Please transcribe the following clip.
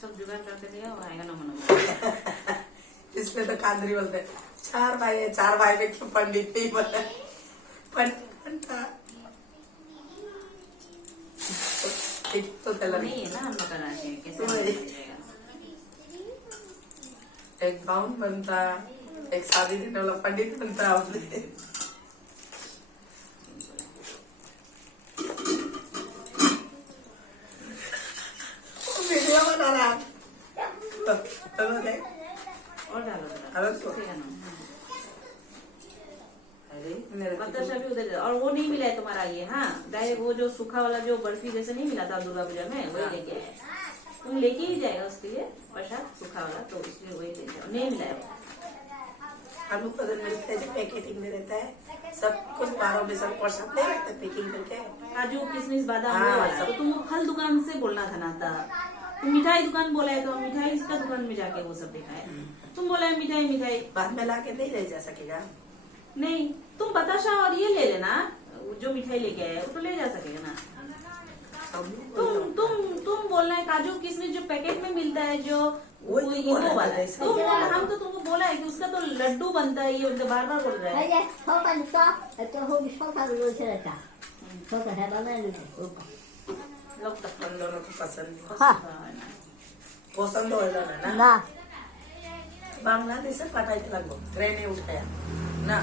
सब जुगाड़ करके दिया आएगा ना मना। इसलिए तो कांदरी बोलते हैं 4 भाई है, 4 भाई में क्यों पंडित नहीं बोलते? पंडित एक तो नहीं है ना हम लोग करना चाहिए कैसे एक गाउन बनता, एक शादी देने वाला पंडित बनता है। वीडियो बना रहा है। और डालो मेरे बताशा भी उधर और वो नहीं मिला है तुम्हारा ये। हाँ डायरेक्ट वो जो सूखा वाला जो बर्फी जैसे नहीं मिला था दुर्गा पूजा में वही लेके आए। तुम लेके ही जाएगा उसके लिए प्रसाद सूखा वाला, तो इसलिए वही ले जाओ। नहीं मिला है आलू पदर मिलता है जो पैकेटिंग में रहता है, सब कुछ 12 में सब प्रसाद नहीं रहता पैकिंग करके। काजू किशमिश बादाम हाँ, वो वाला। सब। तो तुम फल दुकान से बोलना था ना था। तुम मिठाई दुकान बोला है तो मिठाई का दुकान में जाके वो सब देखा है। तुम बोला है मिठाई मिठाई, बाद में लाके नहीं ले जा सकेगा। नहीं तुम बताशा और ये ले लेना जो मिठाई लेके आए वो तो ले जा सकेगा ना। तुम बोलना है काजू किशमिश जो पैकेट में मिलता है जो वो वाला है। हम तो तुमको बोला है कि उसका तो लड्डू बनता है, ये बार बार बोल रहा है। लोग तक लोगों को पसंद हाँ। पसंद हो ना ना बांग्लादेश से पटाई लगभग ट्रेन उठाया ना